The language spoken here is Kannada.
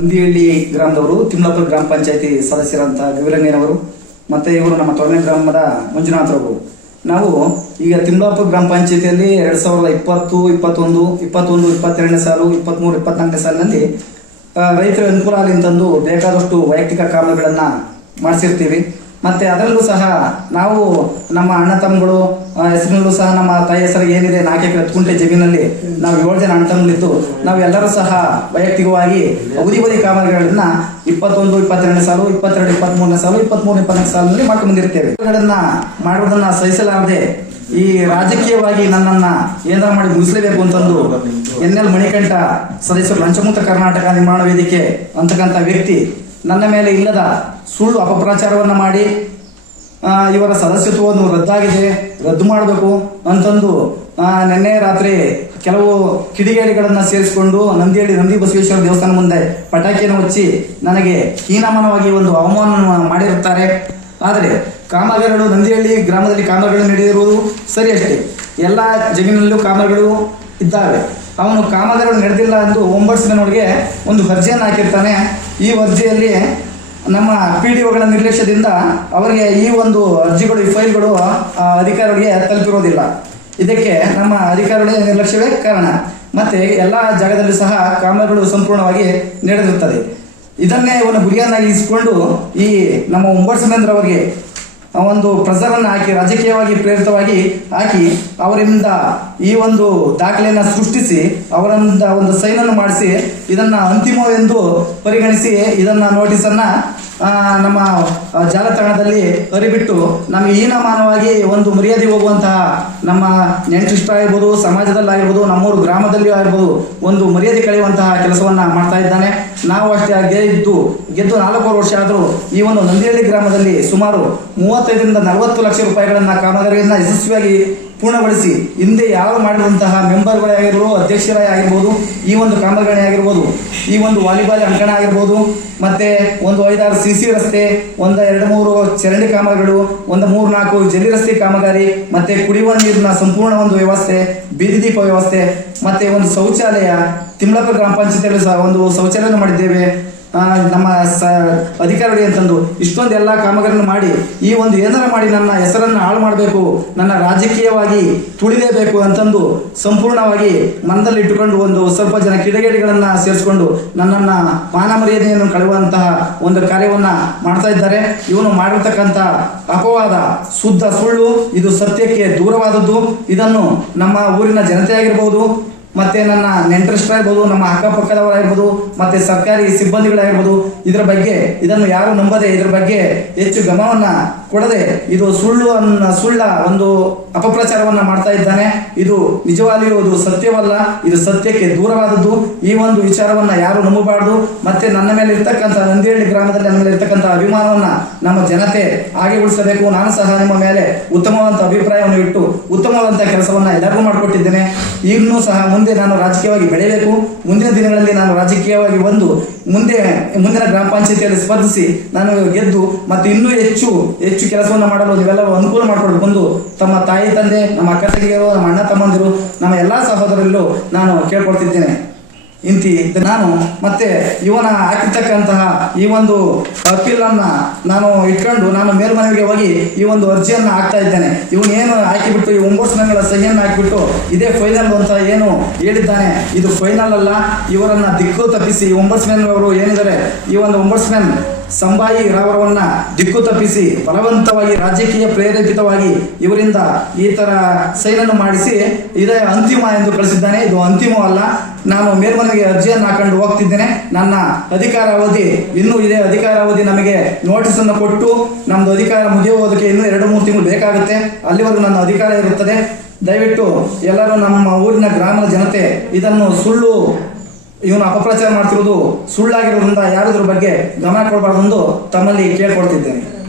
ನಂದಿಹಳ್ಳಿ ಗ್ರಾಮದವರು, ತಿಮ್ಲಾಪುರ ಗ್ರಾಮ ಪಂಚಾಯತಿ ಸದಸ್ಯರಂತ ಗವಿರಂಗಯ್ಯನವರು ಮತ್ತೆ ಇವರು ನಮ್ಮ ತೊಳನೆ ಗ್ರಾಮದ ಮಂಜುನಾಥರವರು. ನಾವು ಈಗ ತಿಮ್ಲಾಪುರ ಗ್ರಾಮ ಪಂಚಾಯತಿಯಲ್ಲಿ ಎರಡ್ ಸಾವಿರದ ಇಪ್ಪತ್ತು, ಇಪ್ಪತ್ತೊಂದು ಇಪ್ಪತ್ತೊಂದು, ಇಪ್ಪತ್ತೆರಡನೇ ಸಾಲು, ಇಪ್ಪತ್ಮೂರು, ಇಪ್ಪತ್ನಾಲ್ಕನೇ ಸಾಲಿನಲ್ಲಿ ರೈತರ ಅನುಕೂಲ ಆಗಲಿ ಅಂತಂದು ಬೇಕಾದಷ್ಟು ವೈಯಕ್ತಿಕ ಕಾಮಗಳನ್ನ ಮಾಡಿಸಿರ್ತೀವಿ. ಮತ್ತೆ ಅದರಲ್ಲೂ ಸಹ ನಾವು ನಮ್ಮ ಅಣ್ಣ ತಮ್ಮಗಳು ಹೆಸರಿನಲ್ಲೂ ಸಹ ನಮ್ಮ ತಾಯಿ ಹೆಸರಿಗೆ ಏನಿದೆ ನಾಲ್ಕು ಎಕರೆ ಕುಂಟೆ ಜಮೀನಲ್ಲಿ ನಾವು ಏಳು ಜನ ಅಣ್ಣ ತಮ್ಮಗಳಿದ್ದು ನಾವೆಲ್ಲರೂ ಸಹ ವೈಯಕ್ತಿಕವಾಗಿ ಅವಧಿ ಬದಿ ಕಾಮಗಾರಿಗಳನ್ನ ಇಪ್ಪತ್ತೊಂದು, ಇಪ್ಪತ್ತೆರಡನೇ ಸಾಲು, ಇಪ್ಪತ್ತೆರಡು, ಇಪ್ಪತ್ಮೂರನೇ ಸಾಲು ಇಪ್ಪತ್ಮೂರು ಇಪ್ಪತ್ನಾಲ್ಕು ಸಾಲಿನಲ್ಲಿ ಮಾಡ್ಕೊಂಡಿರ್ತೇವೆ ಮಾಡೋದನ್ನ ಸಹಿಸಲಾರದೆ ಈ ರಾಜಕೀಯವಾಗಿ ನನ್ನನ್ನ ಏನಾರ ಮಾಡಿ ಮುಗಿಸಲೇಬೇಕು ಅಂತಂದು ಎನ್ ಎಲ್ ಮಣಿಕಂಠ ಸದಸ್ಯರು ಲಂಚಮುಕ್ತ ಕರ್ನಾಟಕ ನಿರ್ಮಾಣ ವೇದಿಕೆ ಅಂತಕ್ಕಂಥ ವ್ಯಕ್ತಿ ನನ್ನ ಮೇಲೆ ಇಲ್ಲದ ಸುಳ್ಳು ಅಪಪ್ರಚಾರವನ್ನು ಮಾಡಿ ಇವರ ಸದಸ್ಯತ್ವವನ್ನು ರದ್ದಾಗಿದೆ, ರದ್ದು ಮಾಡಬೇಕು ಅಂತಂದು ನಿನ್ನೆ ರಾತ್ರಿ ಕೆಲವು ಕಿಡಿಗೇಡಿಗಳನ್ನು ಸೇರಿಸಿಕೊಂಡು ನಂದಿಹಳ್ಳಿ ನಂದಿ ಬಸವೇಶ್ವರ ದೇವಸ್ಥಾನ ಮುಂದೆ ಪಟಾಕಿಯನ್ನು ಹಚ್ಚಿ ನನಗೆ ಹೀನಮಾನವಾಗಿ ಒಂದು ಅವಮಾನ ಮಾಡಿರುತ್ತಾರೆ. ಆದರೆ ಕಾಮಗಾರಿಗಳು ನಂದಿಹಳ್ಳಿ ಗ್ರಾಮದಲ್ಲಿ ಕಾಮಗಾರಿಗಳು ನಡೆದಿರುವುದು ಸರಿ ಅಷ್ಟೇ. ಎಲ್ಲ ಜಮೀನಲ್ಲೂ ಕಾಮಗಾರಿಗಳು ಇದ್ದಾವೆ. ಅವನು ಕಾಮಗಾರಿಗಳು ನಡೆದಿಲ್ಲ ಎಂದು ಒಂಬಡ್ಸ್ಮನವರಿಗೆ ಒಂದು ಅರ್ಜಿಯನ್ನು ಹಾಕಿರ್ತಾನೆ. ಈ ಅರ್ಜಿಯಲ್ಲಿ ನಮ್ಮ ಪಿ ಡಿ ಒಗಳ ನಿರ್ಲಕ್ಷ್ಯದಿಂದ ಅವರಿಗೆ ಈ ಒಂದು ಅರ್ಜಿಗಳು, ಈ ಫೈಲ್ಗಳು ಅಧಿಕಾರಿಗಳಿಗೆ ತಲುಪಿರೋದಿಲ್ಲ. ಇದಕ್ಕೆ ನಮ್ಮ ಅಧಿಕಾರಿಗಳ ನಿರ್ಲಕ್ಷ್ಯವೇ ಕಾರಣ. ಮತ್ತೆ ಎಲ್ಲ ಜಾಗದಲ್ಲೂ ಸಹ ಕಾಮಗಾರಿಗಳು ಸಂಪೂರ್ಣವಾಗಿ ನಡೆದಿರುತ್ತದೆ. ಇದನ್ನೇ ಇವನು ಗುರಿಯನ್ನಾಗಿ ಇಸ್ಕೊಂಡು ಈ ನಮ್ಮ ಒಂಬಡ್ಸ್ಮೇಂದ್ರ ಅವರಿಗೆ ಒಂದು ಪ್ರಸರನ್ನು ಹಾಕಿ, ರಾಜಕೀಯವಾಗಿ ಪ್ರೇರಿತವಾಗಿ ಹಾಕಿ, ಅವರಿಂದ ಈ ಒಂದು ದಾಖಲೆಯನ್ನು ಸೃಷ್ಟಿಸಿ, ಅವರಿಂದ ಒಂದು ಸೈನನ್ನು ಮಾಡಿಸಿ, ಇದನ್ನ ಅಂತಿಮವೆಂದು ಪರಿಗಣಿಸಿ, ಇದನ್ನ ನೋಟಿಸನ್ನು ನಮ್ಮ ಜಾಲತಾಣದಲ್ಲಿ ಅರಿಬಿಟ್ಟು ನಮಗೆ ಹೀನಮಾನವಾಗಿ ಒಂದು ಮರ್ಯಾದೆ ಹೋಗುವಂತಹ ನಮ್ಮ ನೆಂಟರಿಷ್ಟರಾಗಿರ್ಬೋದು ಸಮಾಜದಲ್ಲಾಗಿರ್ಬೋದು ನಮ್ಮೂರು ಗ್ರಾಮದಲ್ಲಿ ಆಗಿರ್ಬೋದು ಒಂದು ಮರ್ಯಾದೆ ಕಳೆಯುವಂತಹ ಕೆಲಸವನ್ನ ಮಾಡ್ತಾ ಇದ್ದಾನೆ. ನಾವು ಅಷ್ಟೇ ಗೆದ್ದು ಗೆದ್ದು ನಾಲ್ಕೂವರೆ ವರ್ಷ ಆದರೂ ಈ ಒಂದು ನಂದಿಹಳ್ಳಿ ಗ್ರಾಮದಲ್ಲಿ ಸುಮಾರು ಮೂವತ್ತೈದರಿಂದ ನಲವತ್ತು ಲಕ್ಷ ರೂಪಾಯಿಗಳನ್ನ ಕಾಮಗಾರಿಯನ್ನ ಯಶಸ್ವಿಯಾಗಿ ಪೂರ್ಣಗೊಳಿಸಿ. ಹಿಂದೆ ಯಾರು ಮಾಡಿರುವಂತಹ ಮೆಂಬರ್ಗಳೇ ಆಗಿರ್ಬೋದು, ಅಧ್ಯಕ್ಷರೇ ಆಗಿರ್ಬೋದು, ಈ ಒಂದು ಕಾಮಗಾರಿ ಆಗಿರ್ಬೋದು, ಈ ಒಂದು ವಾಲಿಬಾಲ್ ಅಂಕಣ ಆಗಿರ್ಬೋದು, ಮತ್ತೆ ಒಂದು ಐದಾರು ಸಿ ಸಿ ರಸ್ತೆ, ಒಂದು ಎರಡು ಮೂರು ಚರಂಡಿ ಕಾಮಗಾರಿಗಳು ಒಂದು ಮೂರು ನಾಲ್ಕು ಜಲ್ಲಿ ರಸ್ತೆ ಕಾಮಗಾರಿ, ಮತ್ತೆ ಕುಡಿಯುವ ನೀರಿನ ಸಂಪೂರ್ಣ ಒಂದು ವ್ಯವಸ್ಥೆ, ಬೀದಿ ದೀಪ ವ್ಯವಸ್ಥೆ, ಮತ್ತೆ ಒಂದು ಶೌಚಾಲಯ ತಿಮ್ಲಪ್ಪ ಗ್ರಾಮ ಪಂಚಾಯತಿಯಲ್ಲಿ ಸಹ ಒಂದು ಶೌಚಾಲಯ ಮಾಡಿದ್ದೇವೆ. ನಮ್ಮ ಸ, ಅಧಿಕಾರಿಗಳಿಗೆ ಅಂತಂದು ಇಷ್ಟೊಂದು ಎಲ್ಲ ಕಾಮಗಾರಿಯನ್ನು ಮಾಡಿ, ಈ ಒಂದು ಏನಾರ ಮಾಡಿ ನನ್ನ ಹೆಸರನ್ನು ಹಾಳು ಮಾಡಬೇಕು, ನನ್ನ ರಾಜಕೀಯವಾಗಿ ತುಳಿದೇಬೇಕು ಅಂತಂದು ಸಂಪೂರ್ಣವಾಗಿ ಮನದಲ್ಲಿ ಇಟ್ಟುಕೊಂಡು ಒಂದು ಸ್ವಲ್ಪ ಜನ ಕಿಡಿಗೇಡಿಗಳನ್ನು ಸೇರಿಸಿಕೊಂಡು ನನ್ನನ್ನ ಮಾನಮರ್ಯಾದೆಯನ್ನು ಕಳೆಯುವಂತಹ ಒಂದು ಕಾರ್ಯವನ್ನ ಮಾಡ್ತಾ ಇದ್ದಾರೆ. ಇವನು ಮಾಡಿರ್ತಕ್ಕಂಥ ಅಪವಾದ ಶುದ್ಧ ಸುಳ್ಳು, ಇದು ಸತ್ಯಕ್ಕೆ ದೂರವಾದದ್ದು. ಇದನ್ನು ನಮ್ಮ ಊರಿನ ಜನತೆ ಆಗಿರ್ಬೋದು ಮತ್ತೆ ನನ್ನ ನೆಂಟರಿಷ್ಟರಾಗಿರ್ಬೋದು ನಮ್ಮ ಅಕ್ಕಪಕ್ಕದವರಾಗಿರ್ಬೋದು ಮತ್ತೆ ಸರ್ಕಾರಿ ಸಿಬ್ಬಂದಿಗಳಾಗಿರ್ಬೋದು ಇದರ ಬಗ್ಗೆ ಇದನ್ನು ಯಾರು ನಂಬದೆ, ಇದರ ಬಗ್ಗೆ ಹೆಚ್ಚು ಗಮನವನ್ನ ಕೊಡದೆ ಇದು ಸುಳ್ಳು ಅನ್ನ ಸುಳ್ಳ, ಒಂದು ಅಪಪ್ರಚಾರವನ್ನ ಮಾಡ್ತಾ ಇದ್ದಾನೆ. ಇದು ನಿಜವಾಗಿಯೂ ಇದು ಸತ್ಯವಲ್ಲ, ಇದು ಸತ್ಯಕ್ಕೆ ದೂರವಾದದ್ದು. ಈ ಒಂದು ವಿಚಾರವನ್ನ ಯಾರು ನಂಬಬಾರ್ದು. ಮತ್ತೆ ನನ್ನ ಮೇಲೆ ಇರ್ತಕ್ಕಂಥ ನಂದಿಹಳ್ಳಿ ಗ್ರಾಮದಲ್ಲಿ ನನ್ನ ಮೇಲೆ ಇರ್ತಕ್ಕಂಥ ಅಭಿಮಾನವನ್ನ ನಮ್ಮ ಜನತೆ ಹಾಗೆ ಉಳಿಸಬೇಕು ನಾನು ಸಹ ನಿಮ್ಮ ಮೇಲೆ ಉತ್ತಮವಾದಂಥ ಅಭಿಪ್ರಾಯವನ್ನು ಇಟ್ಟು ಉತ್ತಮವಾದಂಥ ಕೆಲಸವನ್ನು ಎಲ್ಲರಿಗೂ ಮಾಡಿಕೊಟ್ಟಿದ್ದೇನೆ. ಈಗಲೂ ಸಹ ಮುಂದೆ ನಾನು ರಾಜಕೀಯವಾಗಿ ಬೆಳೆಯಬೇಕು. ಮುಂದಿನ ದಿನಗಳಲ್ಲಿ ನಾನು ರಾಜಕೀಯವಾಗಿ ಬಂದು ಮುಂದೆ, ಮುಂದಿನ ಗ್ರಾಮ ಪಂಚಾಯತಿಯಲ್ಲಿ ಸ್ಪರ್ಧಿಸಿ ನಾನು ಗೆದ್ದು ಮತ್ತು ಇನ್ನೂ ಹೆಚ್ಚು ಹೆಚ್ಚು ಕೆಲಸವನ್ನು ಮಾಡಲು ಇವೆಲ್ಲವೂ ಅನುಕೂಲ ಮಾಡಿಕೊಂಡು ಬಂದು ತಮ್ಮ ತಾಯಿ, ತಂದೆ, ನಮ್ಮ ಅಕ್ಕ, ತಂಗಿಯರು, ನಮ್ಮ ಅಣ್ಣ, ತಮ್ಮಂದಿರು, ನಮ್ಮ ಎಲ್ಲ ಸಹೋದರರಲ್ಲೂ ನಾನು ಕೇಳ್ಕೊಳ್ತಿದ್ದೇನೆ. ಇಂತಿ ನಾನು ಮತ್ತೆ ಇವನ ಹಾಕಿರ್ತಕ್ಕಂತಹ ಈ ಒಂದು ಅಪೀಲ್ ಅನ್ನ ನಾನು ಇಟ್ಕೊಂಡು ನಾನು ಮೇಲ್ಮನವಿಗೆ ಹೋಗಿ ಈ ಒಂದು ಅರ್ಜಿಯನ್ನ ಹಾಕ್ತಾ ಇದ್ದೇನೆ. ಇವನು ಏನು ಹಾಕಿಬಿಟ್ಟು, ಈ ಒಂಬತ್ತು ಸಹಿಯನ್ನು ಹಾಕಿಬಿಟ್ಟು ಇದೇ ಫೈನಲ್ ಅಂತ ಏನು ಹೇಳಿದ್ದಾನೆ. ಇದು ಫೈನಲ್ ಅಲ್ಲ. ಇವರನ್ನ ದಿಕ್ಕು ತಪ್ಪಿಸಿ ಒಂಬತ್ತು ಅವರು ಏನಿದ್ದಾರೆ? ಈ ಒಂದು ಒಂಬತ್ತು ಸಂಭಾಯಿ ರಾವರವನ್ನ ದಿಕ್ಕು ತಪ್ಪಿಸಿ ಬಲವಂತವಾಗಿ ರಾಜಕೀಯ ಪ್ರೇರೇಪಿತವಾಗಿ ಇವರಿಂದ ಈ ತರ ಸೈನನ್ನು ಮಾಡಿಸಿ ಇದೇ ಅಂತಿಮ ಎಂದು ಕಳಿಸಿದ್ದಾನೆ. ಇದು ಅಂತಿಮವಲ್ಲ ನಾನು ಮೇಲ್ಮನೆಗೆ ಅರ್ಜಿಯನ್ನು ಹಾಕೊಂಡು ಹೋಗ್ತಿದ್ದೇನೆ. ನನ್ನ ಅಧಿಕಾರ ಅವಧಿ ಇನ್ನೂ ಇದೇ. ಅಧಿಕಾರ ಅವಧಿ ನಮಗೆ ನೋಟಿಸ್ ಅನ್ನು ಕೊಟ್ಟು ನಮ್ದು ಅಧಿಕಾರ ಮುಗಿಯುವುದಕ್ಕೆ ಇನ್ನೂ ಎರಡು, ಮೂರು ತಿಂಗಳು ಬೇಕಾಗುತ್ತೆ. ಅಲ್ಲಿವರೆಗೂ ನನ್ನ ಅಧಿಕಾರ ಇರುತ್ತದೆ. ದಯವಿಟ್ಟು ಎಲ್ಲರೂ ನಮ್ಮ ಊರಿನ ಗ್ರಾಮದ ಜನತೆ ಇದನ್ನು ಸುಳ್ಳು ಇವನು ಅಪಪ್ರಚಾರ ಮಾಡ್ತಿರೋದು ಸುಳ್ಳಾಗಿರೋದ್ರಿಂದ ಯಾರದ್ರ ಬಗ್ಗೆ ಗಮನ ಕೊಡಬಾರ್ದು ತಮ್ಮಲ್ಲಿ ಕೇಳ್ಕೊಳ್ತಿದ್ದೇನೆ.